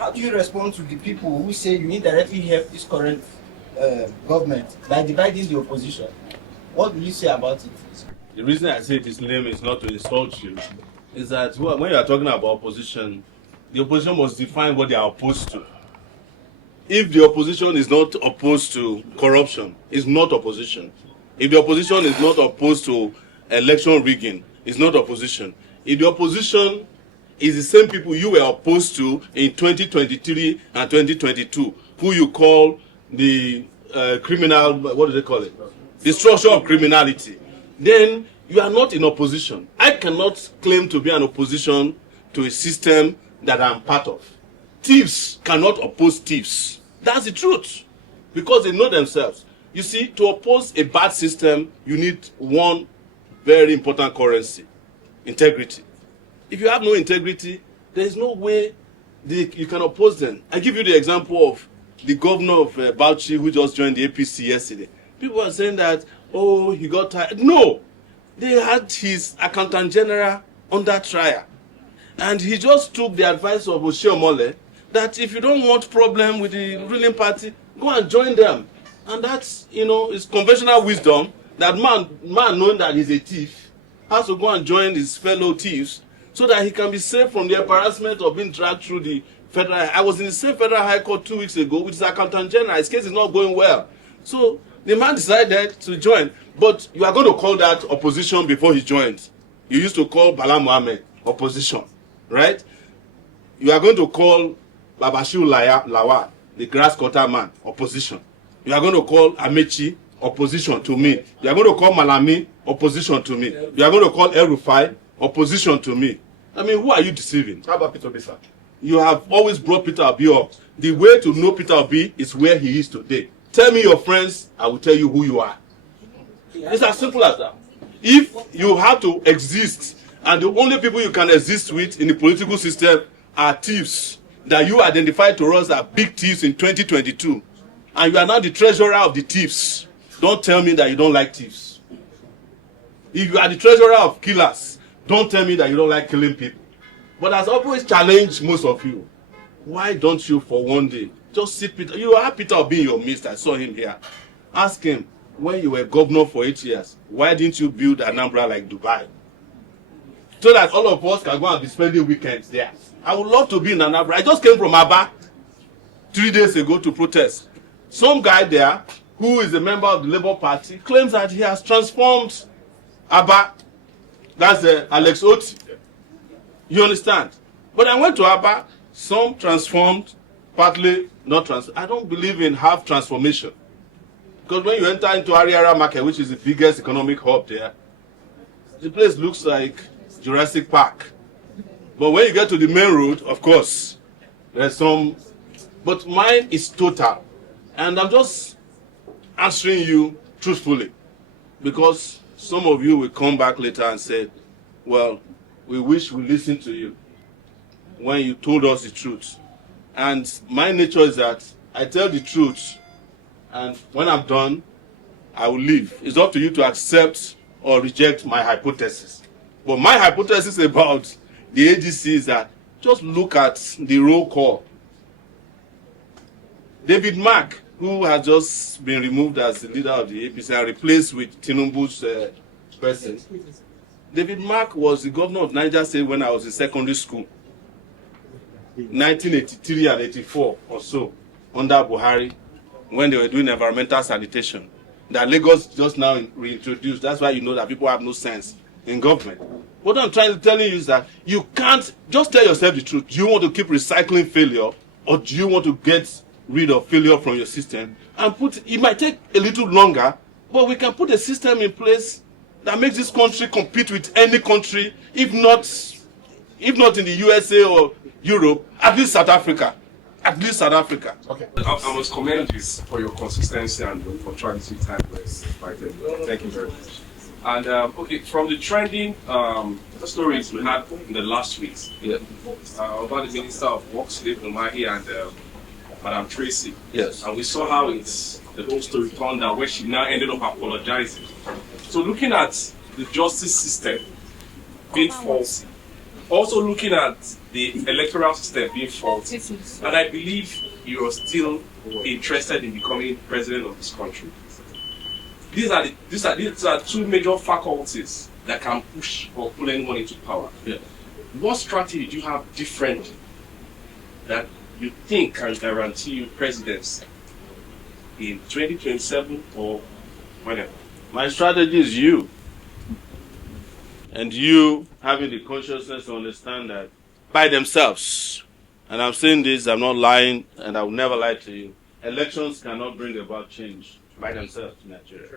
How do you respond to the people who say you indirectly help this current government by dividing the opposition? What do you say about it? The reason I say this name is not to insult you, is that when you are talking about opposition, the opposition must define what they are opposed to. If the opposition is not opposed to corruption, it's not opposition. If the opposition is not opposed to election rigging, it's not opposition. If the opposition is the same people you were opposed to in 2023 and 2022, who you call the criminal, what do they call it? The structure of criminality, then you are not in opposition. I cannot claim to be an opposition to a system that I'm part of. Thieves cannot oppose thieves. That's the truth, because they know themselves. You see, to oppose a bad system, you need one very important currency: integrity. If you have no integrity, there is no way you can oppose them. I give you the example of the governor of Bauchi, who just joined the APC yesterday. People are saying that, oh, he got tired. No, they had his accountant general under trial, and he just took the advice of Oshiomhole that if you don't want problem with the ruling party, go and join them. And that's, is conventional wisdom, that man knowing that he's a thief has to go and join his fellow thieves so that he can be saved from the embarrassment of being dragged through the federal. I was in the same federal high court 2 weeks ago with his accountant general. His case is not going well. So the man decided to join. But you are going to call that opposition before he joined. You used to call Bala Mohammed opposition, right? You are going to call Babashiru Lawal, the grass cutter man, opposition. You are going to call Amechi opposition to me. You are going to call Malami opposition to me. You are going to call El Rufai opposition to me. I mean, who are you deceiving? How about Peter Obi, sir? You have always brought Peter Obi up. The way to know Peter Obi is where he is today. Tell me your friends, I will tell you who you are. It's as simple as that. If you have to exist, and the only people you can exist with in the political system are thieves that you identified to us as big thieves in 2022, and you are now the treasurer of the thieves, don't tell me that you don't like thieves. If you are the treasurer of killers, don't tell me that you don't like killing people. But as always challenged most of you, why don't you for one day just see Peter? You have Peter Obi in your midst. I saw him here. Ask him, when you were governor for 8 years, why didn't you build Anambra like Dubai? So that all of us can go and be spending weekends there. I would love to be in Anambra. I just came from Aba 3 days ago to protest. Some guy there, who is a member of the Labour Party, claims that he has transformed Aba. That's Alex Oti. You understand? But I went to Aba, some transformed, partly not transformed. I don't believe in half transformation. Because when you enter into Ariara Market, which is the biggest economic hub there, the place looks like Jurassic Park. But when you get to the main road, of course, there's some, but mine is total. And I'm just answering you truthfully, because some of you will come back later and say, well, we wish we listened to you when you told us the truth. And my nature is that I tell the truth, and when I'm done, I will leave. It's up to you to accept or reject my hypothesis. But my hypothesis about the ADC is that just look at the roll call. David Mark, who has just been removed as the leader of the APC and replaced with Tinubu's person. David Mark was the governor of Naija State when I was in secondary school, 1983 and 84 or so, under Buhari, when they were doing environmental sanitation. That Lagos just now reintroduced. That's why you know that people have no sense in government. What I'm trying to tell you is that you can't just tell yourself the truth. Do you want to keep recycling failure, or do you want to get rid of failure from your system and it might take a little longer, but we can put a system in place that makes this country compete with any country, if not in the USA or Europe, at least South Africa. At least South Africa. Okay. I must commend you for your consistency and for trying to see time. Thank you very much. And okay, from the trending stories we had in the last weeks, about the Minister of Works, David Umahi, and Madam Tracy. Yes. And we saw how the whole story turned out, where she now ended up apologizing. So looking at the justice system being faulty, also looking at the electoral system being faulty, and I believe you are still interested in becoming president of this country. These are two major faculties that can push or pull anyone into power. Yeah. What strategy do you have different that you think can guarantee you presidency in 2027 or whenever? My strategy is you. And you having the consciousness to understand that by themselves, and I'm saying this, I'm not lying, and I will never lie to you, elections cannot bring about change by themselves in Nigeria.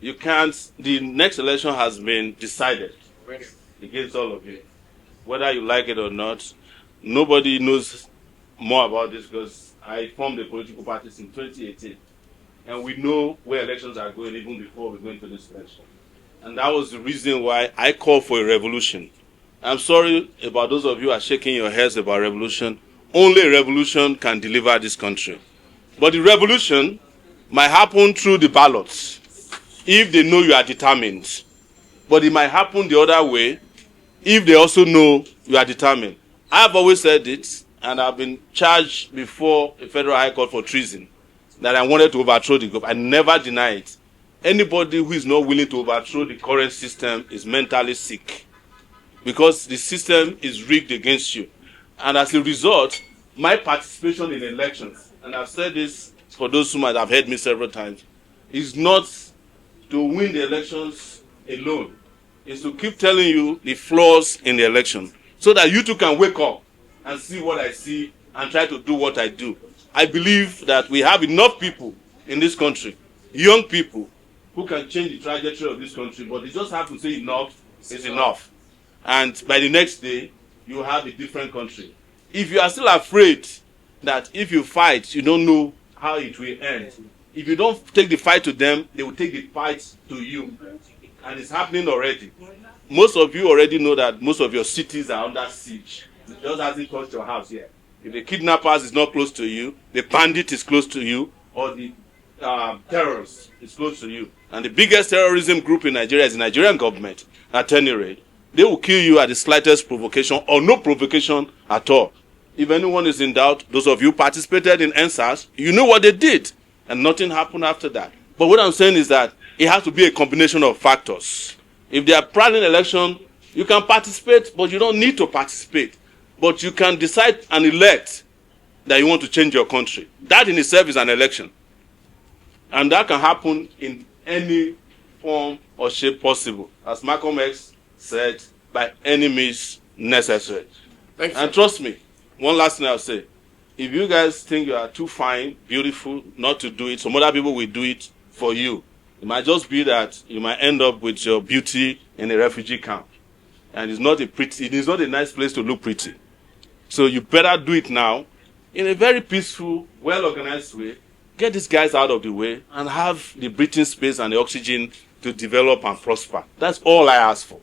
You can't, the next election has been decided against all of you. Whether you like it or not, nobody knows more about this because I formed the political parties in 2018. And we know where elections are going even before we go into this election. And that was the reason why I called for a revolution. I'm sorry about those of you who are shaking your heads about revolution. Only a revolution can deliver this country. But the revolution might happen through the ballots if they know you are determined. But it might happen the other way if they also know you are determined. I have always said it, and I've been charged before a federal high court for treason, that I wanted to overthrow the government. I never deny it. Anybody who is not willing to overthrow the current system is mentally sick because the system is rigged against you. And as a result, my participation in elections, and I've said this for those who might have heard me several times, is not to win the elections alone. It's to keep telling you the flaws in the election so that you too can wake up and see what I see and try to do what I do. I believe that we have enough people in this country, young people, who can change the trajectory of this country, but they just have to say enough is enough. And by the next day, you have a different country. If you are still afraid that if you fight, you don't know how it will end, if you don't take the fight to them, they will take the fight to you. And it's happening already. Most of you already know that most of your cities are under siege. It just hasn't touched your house yet. If the kidnappers is not close to you, the bandit is close to you, or the terrorists is close to you. And the biggest terrorism group in Nigeria is the Nigerian government, at any rate. They will kill you at the slightest provocation or no provocation at all. If anyone is in doubt, those of you participated in NSAS, you know what they did. And nothing happened after that. But what I'm saying is that it has to be a combination of factors. If they are planning election, you can participate, but you don't need to participate. But you can decide and elect that you want to change your country. That in itself is an election. And that can happen in any form or shape possible. As Malcolm X said, by any means necessary. Thank you. And trust me, one last thing I'll say. If you guys think you are too fine, beautiful, not to do it, some other people will do it for you. It might just be that you might end up with your beauty in a refugee camp. And it is not a nice place to look pretty. So you better do it now in a very peaceful, well-organized way. Get these guys out of the way and have the breathing space and the oxygen to develop and prosper. That's all I ask for.